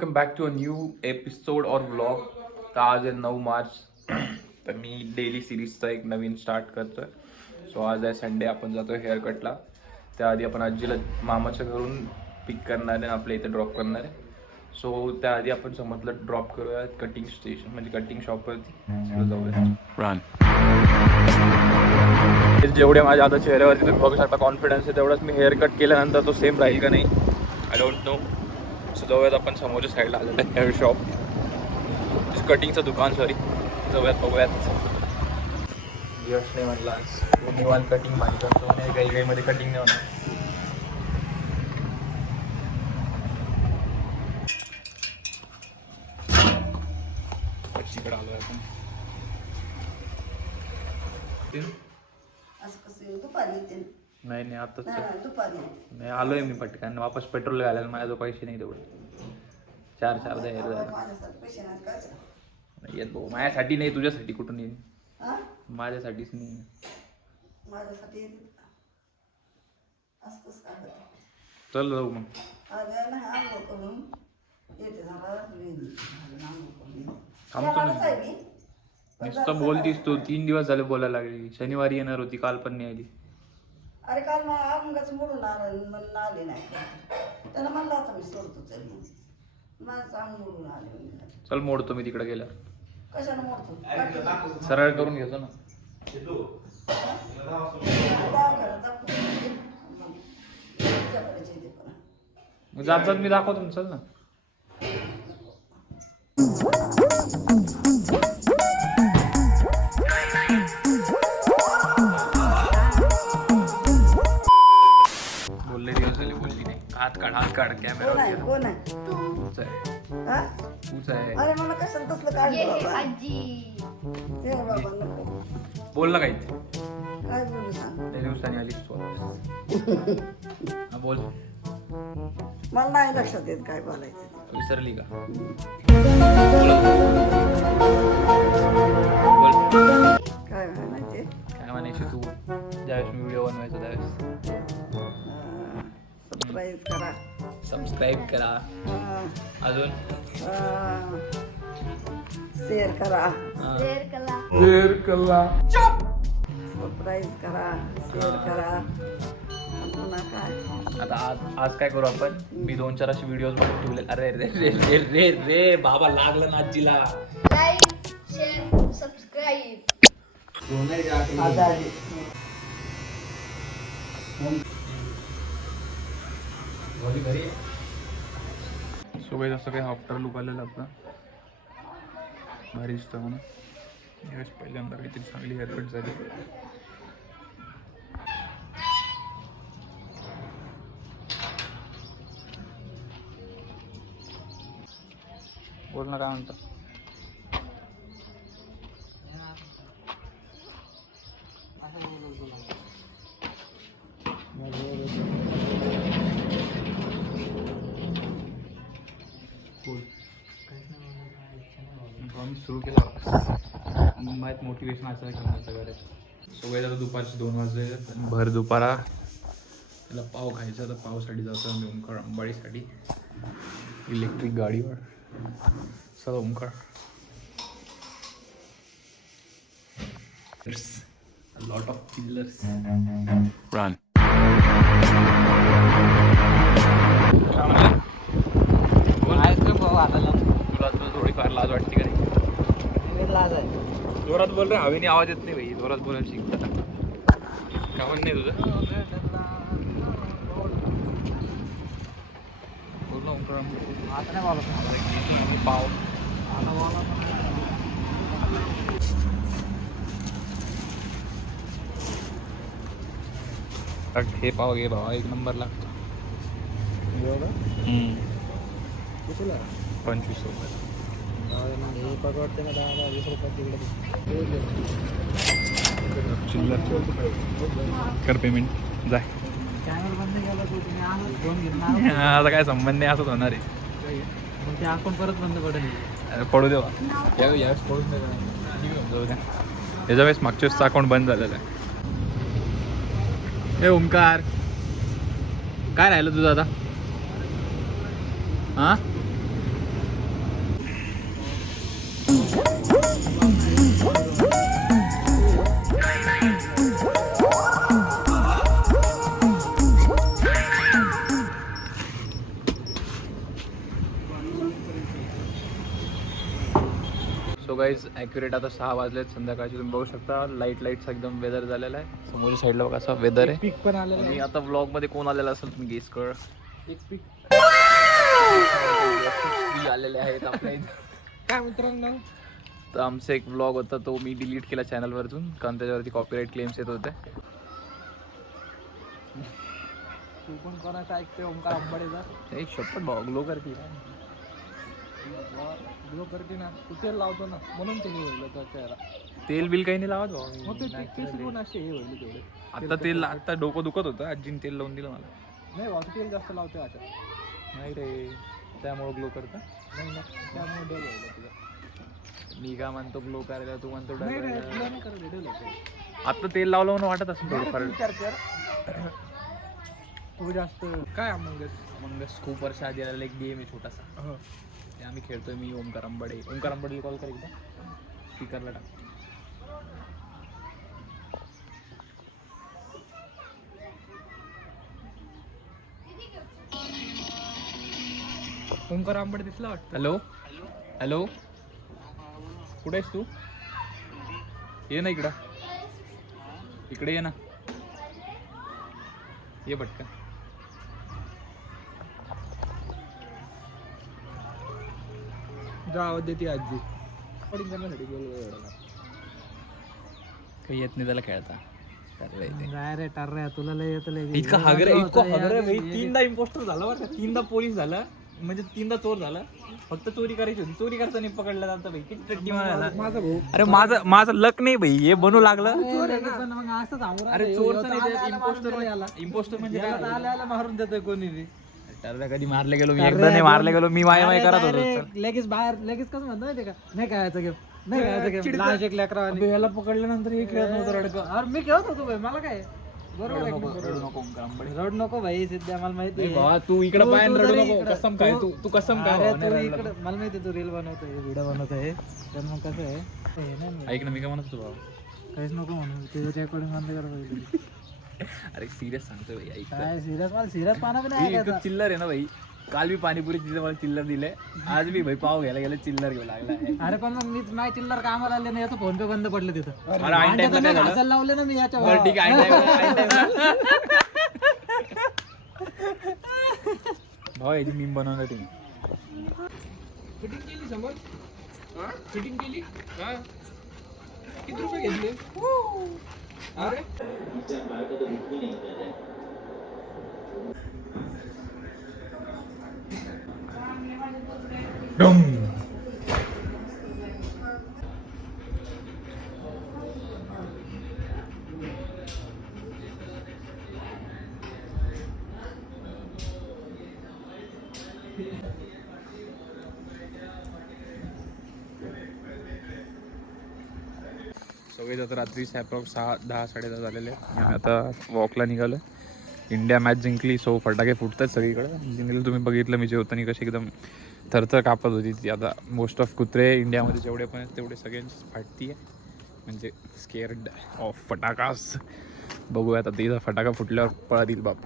Welcome back to a new episode our vlog. तर आज आहे 9 मार्च. तर मी डेली सिरीजचा एक नवीन स्टार्ट करतोय. सो आज आहे संडे, आपण जातोय हेअर कटला. त्याआधी आपण आजीला मामाच्या घरून पिक करणार आहे, आपल्या इथे ड्रॉप करणार आहे. सो त्याआधी आपण समजलं ड्रॉप करूया कटिंग स्टेशन, म्हणजे कटिंग शॉपवरती जाऊया. रन. जेवढे माझ्या आता चेहऱ्यावरती तुम्ही बघू शकता कॉन्फिडन्स आहे, तेवढाच मी हेअर कट केल्यानंतर तो सेम राहील का नाही आय डोंट नो. सो जाऊयात आपण समोरच्या साईडला आलेलं आहे हेअर शॉप, कटिंगचं दुकान. सॉरी, जाऊयात बघूयात. यश नाही म्हटलं आज निवांत कटिंग माहिती करतो, काही काहीमध्ये कटिंग नाही होणार. पक्षीकडे आलो आहे आपण. नाही नाही आताच नाही आलोय मी पटकन वापस पेट्रोल घालायला, माझ्याजवळ पैसे नाही तेवढे. चार द्यायला नाही येत भाऊ, माझ्यासाठी नाही, तुझ्यासाठी कुठून येईल? माझ्यासाठीच नाही. चल जाऊ मग. थांबतो ना. नुसतं बोलतीस तू, 3 दिवस झाले बोलायला लागली. शनिवारी येणार होती, काल पण नाही आली. अरे काल मग अंगाच मोडून आले नाही, त्याला म्हणलं आता मी सोडतो चल, माझं अंग मोडून आले. चल मोडतो मी तिकडे गेल्यावर. कशाला मोडतो? सरळ करून घेतो ना. मग जात जात मी दाखवतो ना, चल ना. बोलले दिवस झाले बोलली नाही. हात काढ कॅमेरा. कोण आहे? तूच आहे. हा? तूच आहे. अरे मला कशाला तसलं काढलं बाबा? हे बाबा नको. बोल ना काही. काय बोलू सांग? त्या दिवसांनी आलीस तू. हा बोल. मला नाही लक्षात येत काय बोलायचं. विसरली का? काय म्हणायचे? काय म्हणायची तू ज्यावेळेस मी व्हिडिओ बनवायचो त्यावेळेस? सबस्क्राईब करा. अजून शेअर करा. सबस्क्राईब करा, शेअर करा. आता आज काय करू आपण? मी 2-4 असे व्हिडिओज बनवून ठेवले. अरे रे रे रे रे रे बाबा, लागलं ना आजीला. Like, share, subscribe. सो असं काही आफ्टर लुक आलेलं आपलं भारी दिसतं म्हणून. यावेळेस पहिल्यांदा काहीतरी चांगली हेअरकट झाली. बोल ना, काय म्हणतो? सुरू केला मुंबईत मोटिवेशन असं करण्याचं गरज. सगळे आता दुपारचे 2 वाजले. भर दुपारा त्याला पाव खायचा, तर पावसाठी जातो मी ओंकार अंबाडीसाठी इलेक्ट्रिक गाडीवर. चला Omkar. Lot of killers. Run. तुला थोडीफार लाज वाटते का नाही? लाज आहे. जोरात बोल रे, हवेने आवाज येत नाही भाई. जोरात बोलायला शिकता का पण नाही तुझं? बोल ना ओंकार. आता नाही बोलत. पाव हे पाव घे भावा, 1 नंबर लागतो. 25 रुपये. परवडते ना 10-20 रुपये तिकडे. चिल्लर कर पेमेंट, जाय. चॅनल बंद केला तू, तुम्ही फोन घेतला. आता काय संबंध नाही, असंच होणार आहे. मग ते अकाउंट परत बंद पडेल. पडू देवा. यावेळेस पडून जाऊ द्या. याच्या वेळेस मागच्या वेळेसचा अकाउंट बंद झालेलं आहे. हे ओंकार, काय राहिलं तुझं आता? हां सो गाईज ॲक्युरेट आता 6 वाजलेत संध्याकाळचे. तुम्ही बघू शकता लाईट्स एकदम वेदर झालेला आहे. समोरच्या साईडला बघा असा वेदर आहे. पीक पण आलेलं आणि आता व्लॉगमध्ये कोण आलेला असेल तुम्ही गेस कर. एक पीक आलेले आहेत आपल्या इथे. काय मित्रांनो, तर आमचा एक व्लॉग होता तो मी डिलीट केला चॅनलवरतून कारण त्याच्यावरती कॉपीराईट क्लेम्स येत होते. तू पण कोणाचा ऐकतोय ओंकार आंबाडेचा? एक शपथ भाऊ ग्लो करते ग्लो करते ना, तू तेल लावतो ना म्हणून ते हे होईल तो चेहरा. तेल बिल काही नाही लावत मग भाऊ. ते केस पण असे हे होईल तेवढे. आता तेल आता डोकं दुखत होतं आजीने तेल लावून दिलं मला. नाही भाऊ, तेल जास्त लावते अशा. नाही रे त्यामुळं ग्लो करता. नाही ना, त्यामुळे डेल होईल तुझा. मी काय म्हणतो ग्लो करायला तू म्हणतो नाही डबल. नाही, तुला नाही करत, डेल होते. आता तेल लावलं म्हणून वाटत असेल थोडंफार. विचार कर. तू जास्त काय मग खूप वर्ष आधी आलेला एक गेम आहे छोटासा. हो. ते आम्ही खेळतोय मी ओंकार आंबाडेला कॉल कर एकदा स्पीकरला टाक. ओंकार आंबाडे दिसला वाटतं. हॅलो कुठे आहेस तू? ये ना इकडे ये ना, ये पटकन. जा आवाज देते आजी. रेकॉर्डिंग करण्यासाठी गेलो. काही येत नाही त्याला खेळता. नाही रे टर्रे, तुला लय येत लय. इतका हगरे भाई. 3दा इम्पोस्टर झाला बरं का, 3दा पोलीस झाला, म्हणजे 3दा चोर झाला. फक्त चोरी करायची होती, चोरी करताना पकडला जाता भाई. किती टट्टी मारायला. माझा भाऊ अरे माझं लक नाही भाई, हे बनू लागलं. मग असंच अरे चोरचं नाही, इम्पोस्टर म्हणजे काय? आल्याला मारून देतोय कोणी बी. टर्रा कधी मारले गेलो मी, एकदा नाही मारले गेलो मी, माय करत होतो. लगेच बाहेर लगेच कसं म्हणतो माहिती का, नाही खेळायचं गेम, नाही खेळायचं गेम. लहान एक लेकरावानी याला पकडल्यानंतर हे खेळत नव्हतं रडकं. अरे मी खेळत होतो भाई, मला काय बरोबर आहे की नाही? रडू नको ओंकार आंबाडे. रड नको भाई, सिद्ध्या मला माहिती आहे. भावा तू इकडे तू- पाय तू रडू जरी नको. इकडं- कसम काय तू कसम काय अरे भावा, तू नाही रडला. इकडं, मला माहिती आहे तू रील बनवतोय, व्हिडिओ बनवतोय, तर मग कसं आहे हे नाही ऐक ना मी काय म्हणत होतो भावा. काहीच नको म्हणून तुझं रेकॉर्डिंग बंद कर पाहिजे. अरे सिरियस सांगतो भाई, ऐक तर. काय सिरियस, मला सिरियस पाना पण ही नाही इथं चिल्लर आहे ना भाई. काल मी पाणीपुरी तिथे मला चिल्लर दिले, आज मी भाई पाव घ्यायला गेलं चिल्लर घेऊ लागला आहे. अरे पण मग मी माय चिल्लर कामाला आले नाही, याचं फोन पे बंद पडलं तिथं. अरे ऐन टाइमला काय झालं? हसायला लावले ना मी याच्या बरं ठीक आहे, ऐन टाइमला. भाऊ याची मीम बनवणार तुम्ही. फिटिंग केली समोर, फिटिंग केली. किती रुपये घेतले? अरे सगळे आता रात्री अप्रॉक्स 6-10 साडे 10 झालेले. आणि आता वॉकला निघालो. इंडिया मॅच जिंकली, सो फटाके फुटतात सगळीकडे. जिंकली तुम्ही बघितलं मी जेवताना कशी एकदम थरथर कापत होती ती. आता मोस्ट ऑफ कुत्रे इंडियामध्ये जेवढे पण आहेत तेवढे सगळ्यांची फाटती आहे, म्हणजे स्केअर्ड ऑफ फटाकास. बघूया आता तिचा फटाका फुटल्यावर पळतील बाप.